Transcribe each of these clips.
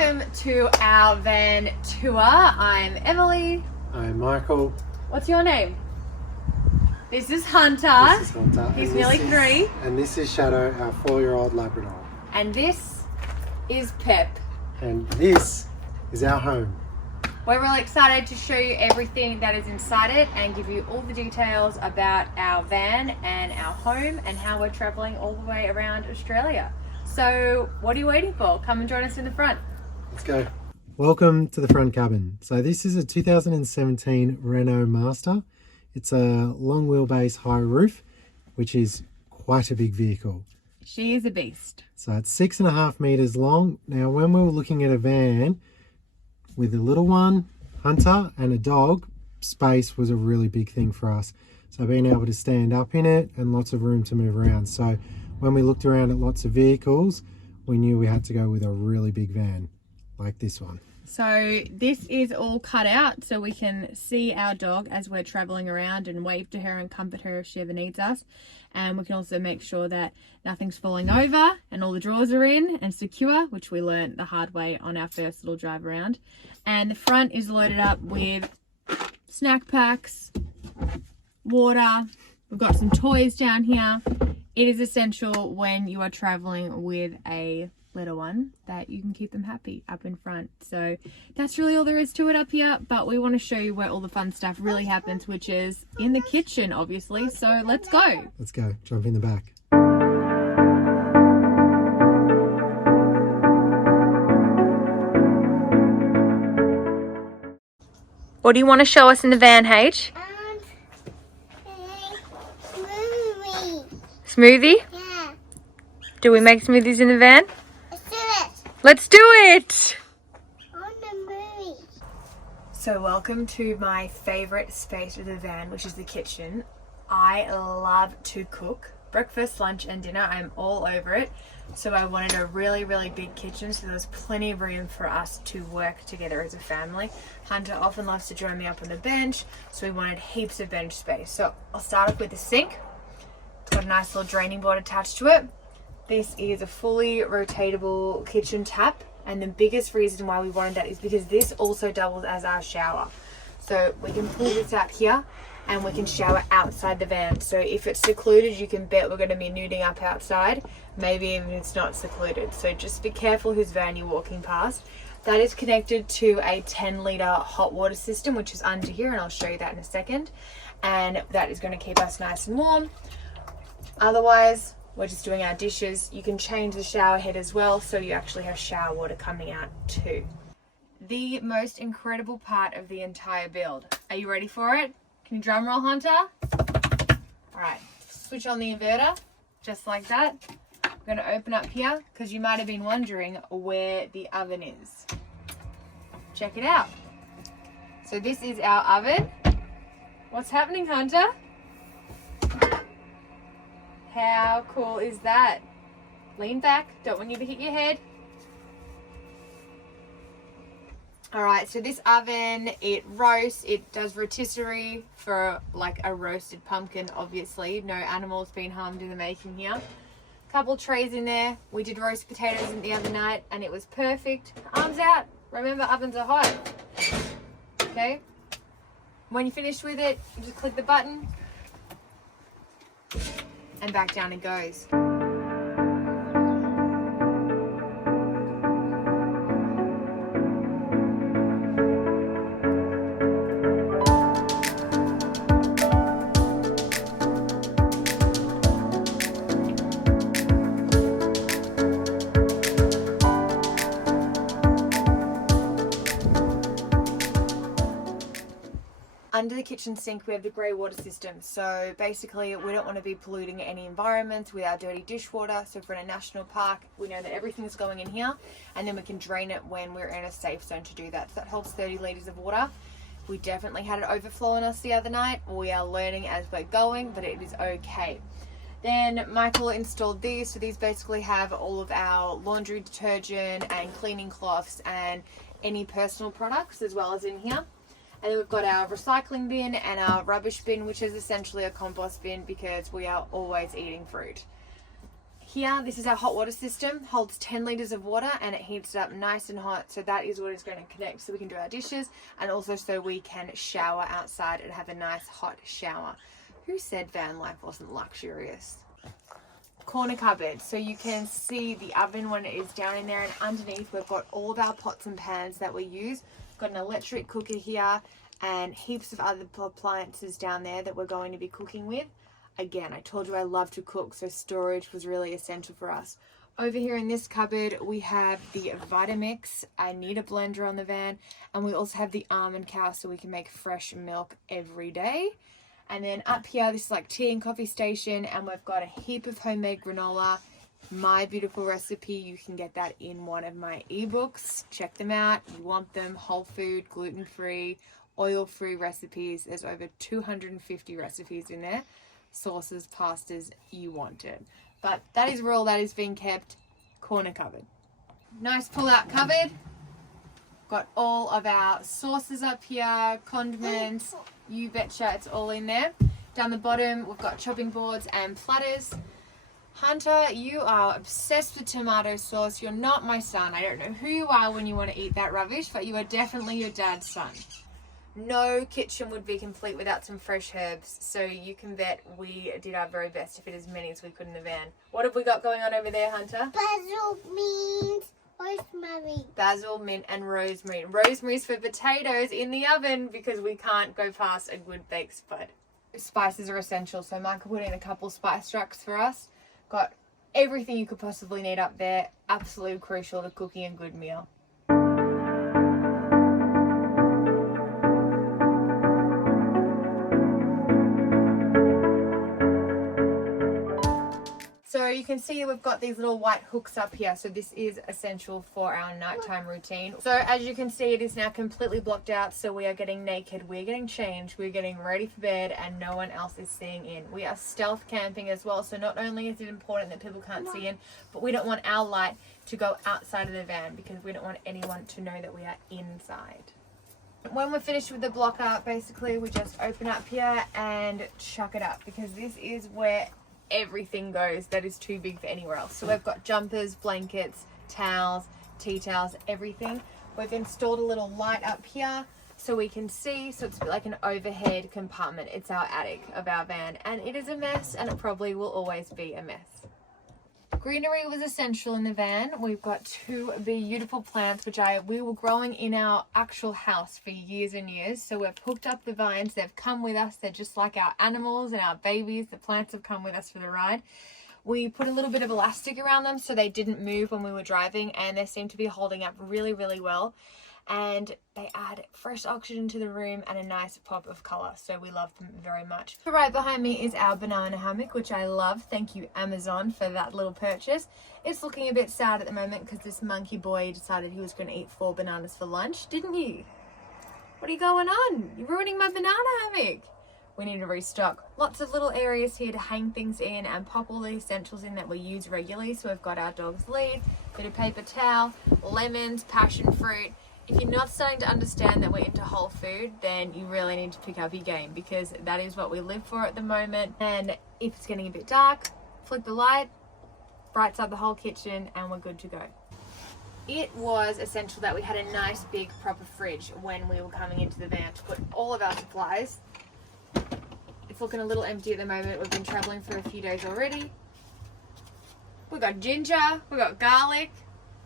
welcome to our van tour. I'm Emily. I'm Michael. What's your name? This is Hunter. This is Hunter. He's nearly 3. And this is Shadow, our 4-year-old Labrador. And this is Pep. And this is our home. We're really excited to show you everything that is inside it and give you all the details about our van and our home and how we're traveling all the way around Australia. So what are you waiting for? Come and join us in the front. Let's go. Welcome to the front cabin. So this is a 2017 Renault Master. It's a long wheelbase high roof, which is quite a big vehicle. She is a beast. So it's 6.5 meters long. Now, when we were looking at a van with a little one, Hunter, and a dog, space was a really big thing for us. So being able to stand up in it and lots of room to move around. So when we looked around at lots of vehicles, we knew we had to go with a really big van like this one. So this is all cut out so we can see our dog as we're traveling around and wave to her and comfort her if she ever needs us. And we can also make sure that nothing's falling over and all the drawers are in and secure, which we learned the hard way on our first little drive around. And the front is loaded up with snack packs, water. We've got some toys down here. It is essential when you are traveling with a little one that you can keep them happy up in front. So that's really all there is to it up here, but we want to show you where all the fun stuff really happens, which is in the kitchen, obviously. So let's go. Let's go. Jump in the back. What do you want to show us in the van, H? Smoothie? Yeah. Do we make smoothies in the van? Let's do it. Let's do it! On the movie. So welcome to my favourite space of the van, which is the kitchen. I love to cook. Breakfast, lunch and dinner, I'm all over it. So I wanted a really, really big kitchen so there was plenty of room for us to work together as a family. Hunter often loves to join me up on the bench, so we wanted heaps of bench space. So I'll start off with the sink. It's got a nice little draining board attached to it. This is a fully rotatable kitchen tap, and the biggest reason why we wanted that is because this also doubles as our shower. So we can pull this out here and we can shower outside the van. So if it's secluded, you can bet we're going to be nuding up outside, maybe even if it's not secluded. So just be careful whose van you're walking past. That is connected to a 10-litre hot water system, which is under here, and I'll show you that in a second. And that is going to keep us nice and warm. Otherwise, we're just doing our dishes. You can change the shower head as well, so you actually have shower water coming out too. The most incredible part of the entire build. Are you ready for it? Can you drum roll, Hunter? All right, switch on the inverter, just like that. I'm gonna open up here, because you might have been wondering where the oven is. Check it out. So this is our oven. What's happening, Hunter? How cool is that? Lean back, don't want you to hit your head. All right, so this oven, it roasts, it does rotisserie for like a roasted pumpkin, obviously. No animals being harmed in the making here. Couple trays in there. We did roast potatoes in the other night and it was perfect. Arms out. Remember, ovens are hot. Okay. When you're finished with it, you just click the button and back down it goes. Under the kitchen sink, we have the grey water system. So basically, we don't want to be polluting any environments with our dirty dishwater. So if we're in a national park, we know that everything's going in here, and then we can drain it when we're in a safe zone to do that. So that holds 30 litres of water. We definitely had it overflow on us the other night. We are learning as we're going, but it is okay. Then Michael installed these. So these basically have all of our laundry detergent and cleaning cloths and any personal products as well as in here. And then we've got our recycling bin and our rubbish bin, which is essentially a compost bin because we are always eating fruit. Here, this is our hot water system, holds 10 litres of water and it heats it up nice and hot. So that is what is going to connect so we can do our dishes and also so we can shower outside and have a nice hot shower. Who said van life wasn't luxurious? Corner cupboard, so you can see the oven when it is down in there, and underneath we've got all of our pots and pans that we use. Got an electric cooker here and heaps of other appliances down there that we're going to be cooking with. Again, I told you I love to cook, so storage was really essential for us. Over here in this cupboard, we have the Vitamix. I need a blender on the van. And we also have the almond cow so we can make fresh milk every day. And then up here, this is like tea and coffee station. And we've got a heap of homemade granola. My beautiful recipe, you can get that in one of my ebooks. Check them out. You want them, whole food, gluten-free, oil-free recipes. There's over 250 recipes in there. Sauces, pastas, you want it. But that is where all that is being kept. Corner cupboard. Nice pull-out cupboard. Got all of our sauces up here, condiments, you betcha, it's all in there. Down the bottom, we've got chopping boards and platters. Hunter, you are obsessed with tomato sauce. You're not my son. I don't know who you are when you want to eat that rubbish, but you are definitely your dad's son. No kitchen would be complete without some fresh herbs, so you can bet we did our very best to fit as many as we could in the van. What have we got going on over there, Hunter? Basil, mint, rosemary. Basil, mint and rosemary. Rosemary's for potatoes in the oven because we can't go past a good baked spud. Spices are essential, so Michael put in a couple spice racks for us. Got everything you could possibly need up there. Absolutely crucial to cooking a good meal. So you can see we've got these little white hooks up here. So this is essential for our nighttime routine. So as you can see, it is now completely blocked out. So we are getting naked, we're getting changed, we're getting ready for bed, and no one else is seeing in. We are stealth camping as well. So not only is it important that people can't see in, but we don't want our light to go outside of the van because we don't want anyone to know that we are inside. When we're finished with the blocker, basically we just open up here and chuck it up because this is where everything goes that is too big for anywhere else. So we've got jumpers, blankets, towels, tea towels, everything. We've installed a little light up here so we can see, so it's a bit like an overhead compartment. It's our attic of our van and it is a mess and it probably will always be a mess. Greenery was essential in the van. We've got two beautiful plants which we were growing in our actual house for years and years. So we've hooked up the vines. They've come with us. They're just like our animals and our babies. The plants have come with us for the ride. We put a little bit of elastic around them so they didn't move when we were driving, and they seem to be holding up really, really well. And they add fresh oxygen to the room and a nice pop of colour, so we love them very much. So right behind me is our banana hammock, which I love. Thank you, Amazon, for that little purchase. It's looking a bit sad at the moment because this monkey boy decided he was going to eat 4 bananas for lunch, didn't you? What are you going on? You're ruining my banana hammock. We need to restock. Lots of little areas here to hang things in and pop all the essentials in that we use regularly. So we've got our dog's lead, bit of paper towel, lemons, passion fruit. If you're not starting to understand that we're into whole food, then you really need to pick up your game because that is what we live for at the moment. And if it's getting a bit dark, flick the light, brights up the whole kitchen, and we're good to go. It was essential that we had a nice big proper fridge when we were coming into the van to put all of our supplies. It's looking a little empty at the moment. We've been traveling for a few days already. We've got ginger, we've got garlic.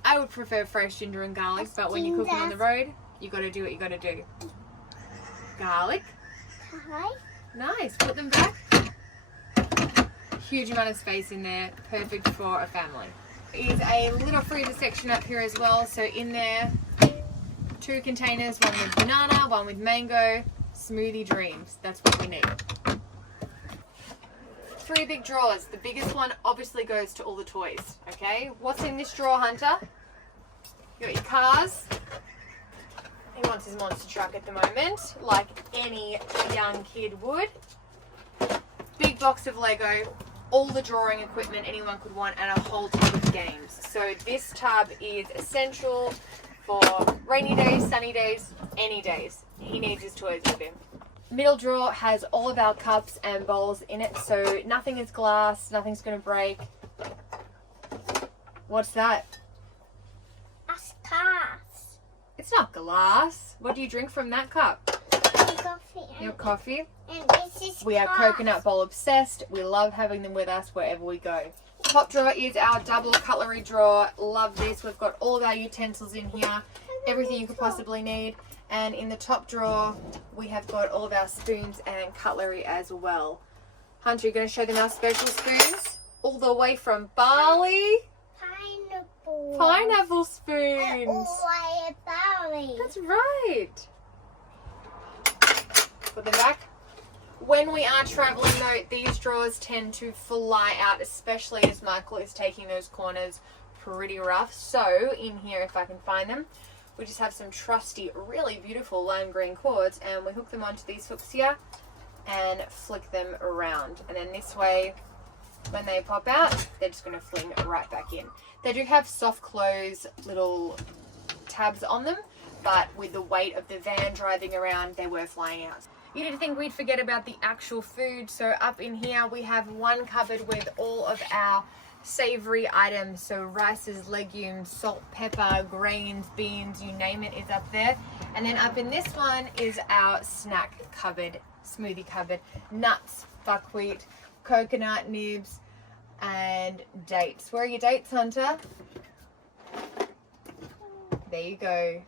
I would prefer fresh ginger and garlic, but when you're cooking on the road, you got to do what you got to do. Garlic. Hi. Nice. Put them back. Huge amount of space in there. Perfect for a family. Is a little freezer section up here as well. So in there, 2 containers, one with banana, one with mango. Smoothie dreams. That's what we need. 3 big drawers. The biggest one obviously goes to all the toys. Okay, what's in this drawer, Hunter? You got your cars. He wants his monster truck at the moment, like any young kid would. Big box of Lego, all the drawing equipment anyone could want, and a whole tub of games. So this tub is essential for rainy days, sunny days, any days. He needs his toys with him. Middle drawer has all of our cups and bowls in it, so nothing is glass, nothing's going to break. What's that? That's glass. It's not glass. What do you drink from that cup? Coffee. Your coffee? And this is We are glass. coconut bowl obsessed. We love having them with us wherever we go. Top drawer is our double cutlery drawer. Love this. We've got all of our utensils in here. Everything you could possibly need. And in the top drawer, we have got all of our spoons and cutlery as well. Hunter, you're going to show them our special spoons? All the way from Bali. Pineapple. Pineapple And spoons. all the way Bali. That's right. Put them back. When we are traveling though, these drawers tend to fly out, especially as Michael is taking those corners pretty rough. So in here, if I can find them, we just have some trusty, really beautiful lime green cords, and we hook them onto these hooks here and flick them around. And then this way, when they pop out, they're just going to fling right back in. They do have soft close little tabs on them, but with the weight of the van driving around, they were flying out. You didn't think we'd forget about the actual food, so up in here we have one cupboard with all of our savory items, so rices, legumes, salt, pepper, grains, beans, you name it is up there. And then up in this one is our snack cupboard, smoothie cupboard, nuts, buckwheat, coconut nibs, and dates. Where are your dates, Hunter? There you go.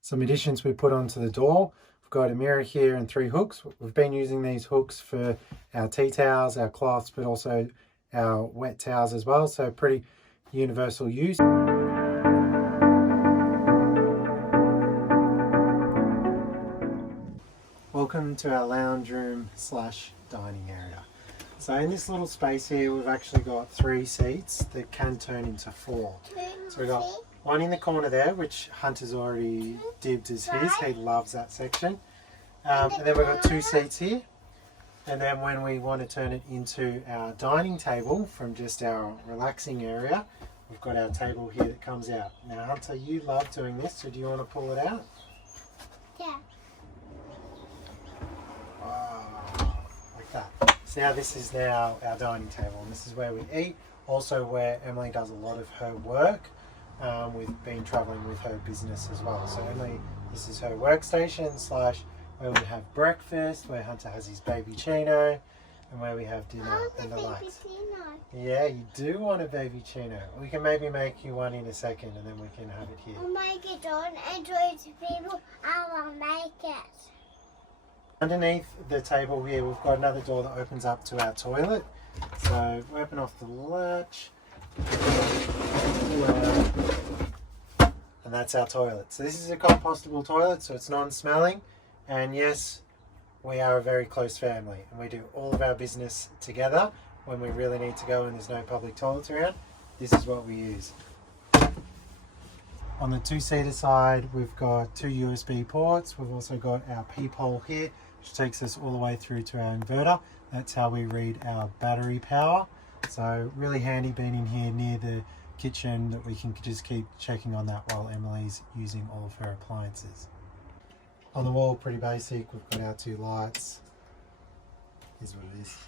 Some additions we put onto the door. We've got a mirror here and 3 hooks. We've been using these hooks for our tea towels, our cloths, but also our wet towels as well. So pretty universal use. Welcome to our lounge room / dining area. So in this little space here, we've actually got 3 seats that can turn into 4. So we've got one in the corner there, which Hunter's already dibbed as his. He loves that section. And then we've got 2 seats here. And then when we want to turn it into our dining table from just our relaxing area, we've got our table here that comes out. Now Hunter, you love doing this, so do you want to pull it out? Yeah. Wow, like that. So now this is now our dining table, and this is where we eat. Also where Emily does a lot of her work. We've been traveling with her business as well. So Emily, this is her workstation / where we have breakfast, where Hunter has his baby chino, and where we have dinner and the likes. Yeah, you do want a baby chino. We can maybe make you one in a second, and then we can have it here. I'll make it on and show it to people. I will make it. Underneath the table here, we've got another door that opens up to our toilet. So we open off the latch, and that's our toilet. So this is a compostable toilet, so it's non-smelling. And yes, we are a very close family, and we do all of our business together. When we really need to go and there's no public toilets around, this is what we use. On the 2-seater side, we've got 2 USB ports. We've also got our peephole here, which takes us all the way through to our inverter. That's how we read our battery power. So really handy being in here near the kitchen that we can just keep checking on that while Emily's using all of her appliances. On the wall, pretty basic. We've got our 2 lights. Here's what it is.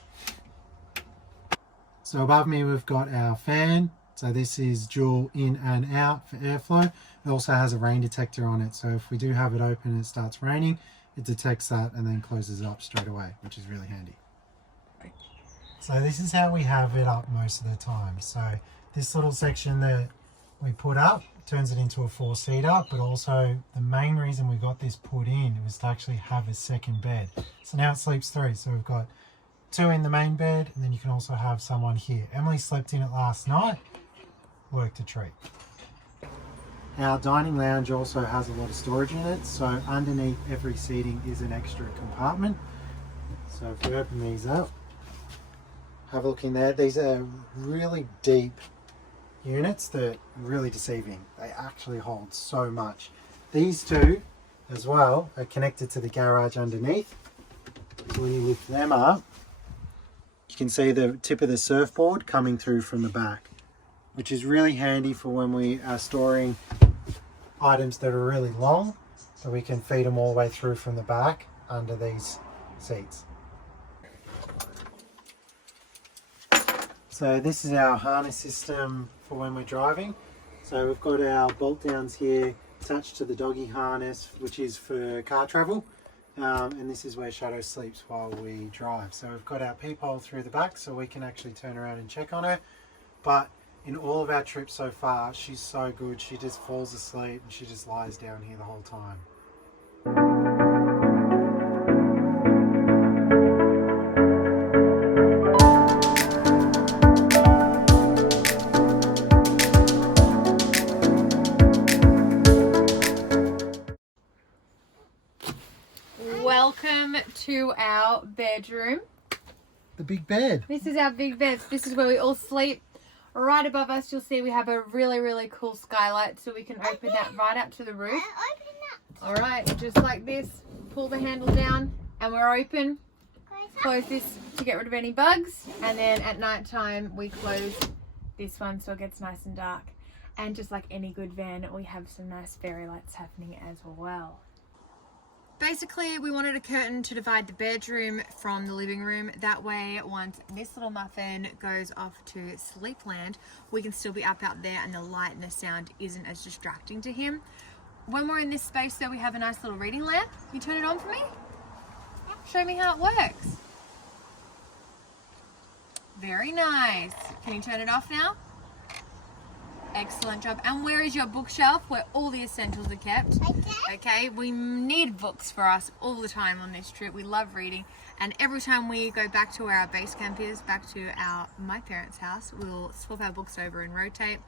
So above me, we've got our fan. So this is dual in and out for airflow. It also has a rain detector on it. So if we do have it open and it starts raining, it detects that and then closes it up straight away, which is really handy. So this is how we have it up most of the time. So this little section that we put up turns it into a 4-seater, but also the main reason we got this put in was to actually have a second bed. So now it sleeps 3. So we've got 2 in the main bed, and then you can also have someone here. Emily slept in it last night. Worked a treat. Our dining lounge also has a lot of storage in it. So underneath every seating is an extra compartment. So if we open these up, have a look in there. These are really deep units that are really deceiving. They actually hold so much. These 2 as well are connected to the garage underneath. So when you lift them up, you can see the tip of the surfboard coming through from the back, which is really handy for when we are storing items that are really long, so we can feed them all the way through from the back under these seats. So So this is our harness system for when we're driving. So we've got our bolt downs here attached to the doggy harness, which is for car travel. And this is where Shadow sleeps while we drive. So we've got our peephole through the back so we can actually turn around and check on her. But in all of our trips so far, she's so good. She just falls asleep and she just lies down here the whole time. Welcome to our bedroom. The big bed. This is our big bed. This is where we all sleep. Right above us, you'll see we have a really cool skylight, so we can open that right up to the roof. All right, just like this. Pull the handle down, and we're open. Close this to get rid of any bugs, and then at night time we close this one so it gets nice and dark. And just like any good van, we have some nice fairy lights happening as well. Basically, we wanted a curtain to divide the bedroom from the living room. That way, once this little muffin goes off to sleepland, we can still be up out there and the light and the sound isn't as distracting to him. When we're in this space though, we have a nice little reading lamp. You turn it on for me? Show me how it works. Very nice. Can you turn it off now? Excellent job. And where is your bookshelf where all the essentials are kept? Okay, we need books for us all the time on this trip. We love reading, and every time we go back to where our base camp is, back to my parents' house, we'll swap our books over and rotate.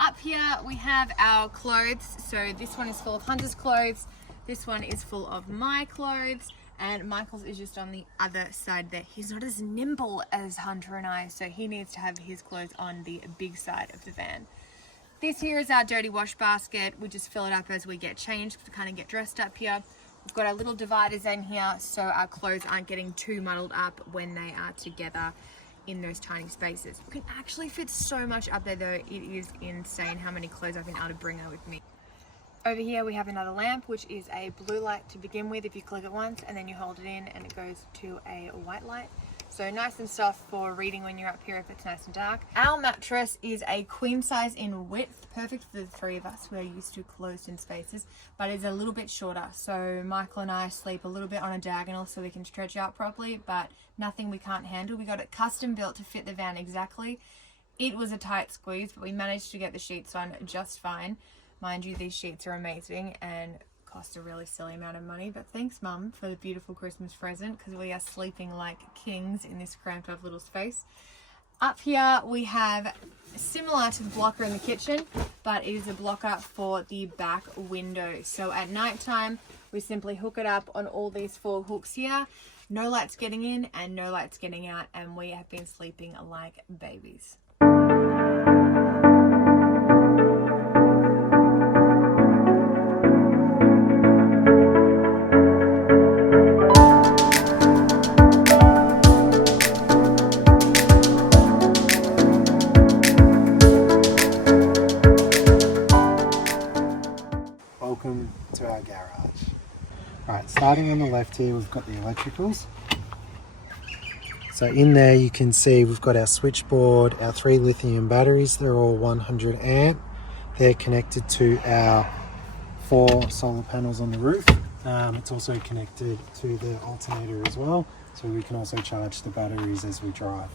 Up here we have our clothes. So this one is full of Hunter's clothes, this one is full of my clothes, and Michael's is just on the other side there. He's not as nimble as Hunter and I, so he needs to have his clothes on the big side of the van. This here is our dirty wash basket. We just fill it up as we get changed to kind of get dressed up here. We've got our little dividers in here so our clothes aren't getting too muddled up when they are together in those tiny spaces. We can actually fit so much up there though. It is insane how many clothes I've been able to bring out with me. Over here we have another lamp, which is a blue light to begin with. If you click it once and then you hold it in and it goes to a white light. So nice and soft for reading when you're up here if it's nice and dark. Our mattress is a queen size in width, perfect for the three of us. We're used to closed-in spaces, but it's a little bit shorter. So Michael and I sleep a little bit on a diagonal so we can stretch out properly, but nothing we can't handle. We got it custom built to fit the van exactly. It was a tight squeeze, but we managed to get the sheets on just fine. Mind you, these sheets are amazing and cost a really silly amount of money, but thanks Mum for the beautiful Christmas present, because we are sleeping like kings in this cramped up little space. Up here we have, similar to the blocker in the kitchen, but it is a blocker for the back window. So at night time we simply hook it up on all these 4 hooks here. No lights getting in and no lights getting out, and we have been sleeping like babies. Welcome to our garage. Right, starting on the left here, we've got the electricals. So in there you can see we've got our switchboard, our 3 lithium batteries. They're all 100 amp. They're connected to our 4 solar panels on the roof. It's also connected to the alternator as well, so we can also charge the batteries as we drive.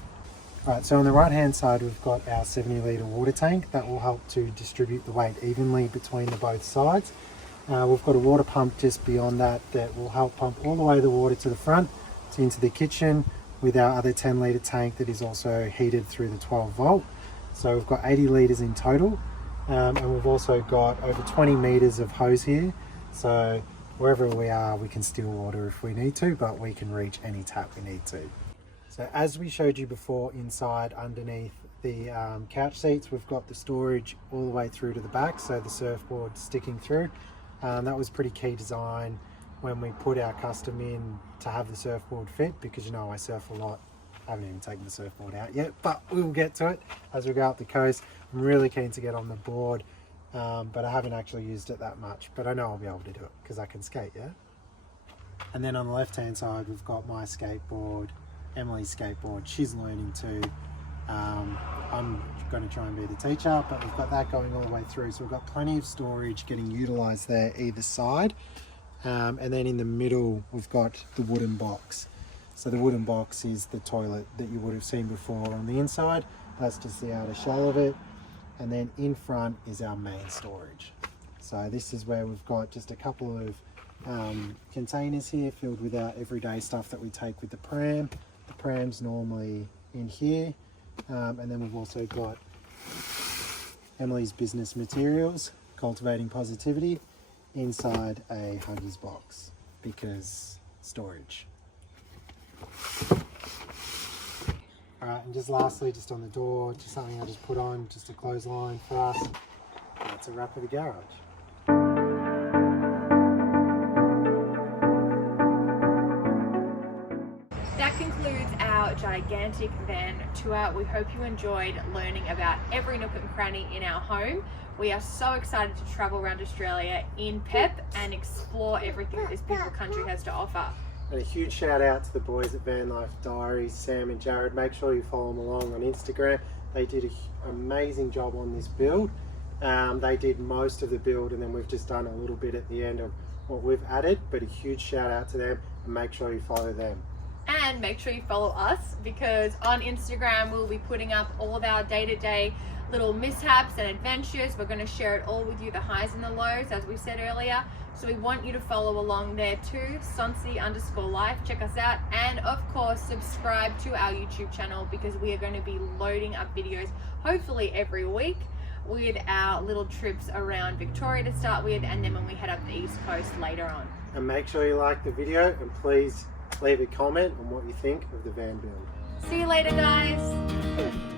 Right, so on the right hand side we've got our 70 litre water tank. That will help to distribute the weight evenly between the both sides. We've got a water pump just beyond that that will help pump all the way the water to the front, into the kitchen, with our other 10 litre tank that is also heated through the 12 volt. So we've got 80 litres in total, and we've also got over 20 metres of hose here. So wherever we are we can steal water if we need to, but we can reach any tap we need to. So as we showed you before, inside underneath the couch seats we've got the storage all the way through to the back, so the surfboard sticking through. That was pretty key design when we put our custom in to have the surfboard fit, because you know I surf a lot. I haven't even taken the surfboard out yet, but we'll get to it as we go up the coast. I'm really keen to get on the board, but I haven't actually used it that much, but I know I'll be able to do it because I can skate, yeah? And then on the left hand side we've got my skateboard, Emily's skateboard. She's learning too. I'm going to try and be the teacher, but we've got that going all the way through. So we've got plenty of storage getting utilised there either side. And then in the middle, we've got the wooden box. So the wooden box is the toilet that you would have seen before on the inside. That's just the outer shell of it. And then in front is our main storage. So this is where we've got just a couple of containers here filled with our everyday stuff that we take with the pram. The pram's normally in here. And then we've also got Emily's business materials, Cultivating Positivity, inside a Huggies box because storage. Alright, and just lastly, just on the door, just something I just put on, just a clothesline for us. That's a wrap of the garage. That concludes our gigantic van tour. We hope you enjoyed learning about every nook and cranny in our home. We are so excited to travel around Australia in PEP and explore everything that this beautiful country has to offer. And a huge shout out to the boys at Van Life Diaries, Sam and Jared. Make sure you follow them along on Instagram. They did an amazing job on this build. They did most of the build, and then we've just done a little bit at the end of what we've added, but a huge shout out to them, and make sure you follow them. And make sure you follow us, because on Instagram we'll be putting up all of our day-to-day little mishaps and adventures. We're going to share it all with you, the highs and the lows, as we said earlier. So we want you to follow along there too, Sonsi_life. Check us out, and of course subscribe to our YouTube channel, because we are going to be loading up videos hopefully every week with our little trips around Victoria to start with, and then when we head up the East Coast later on. And make sure you like the video, and please leave a comment on what you think of the van build. See you later, guys.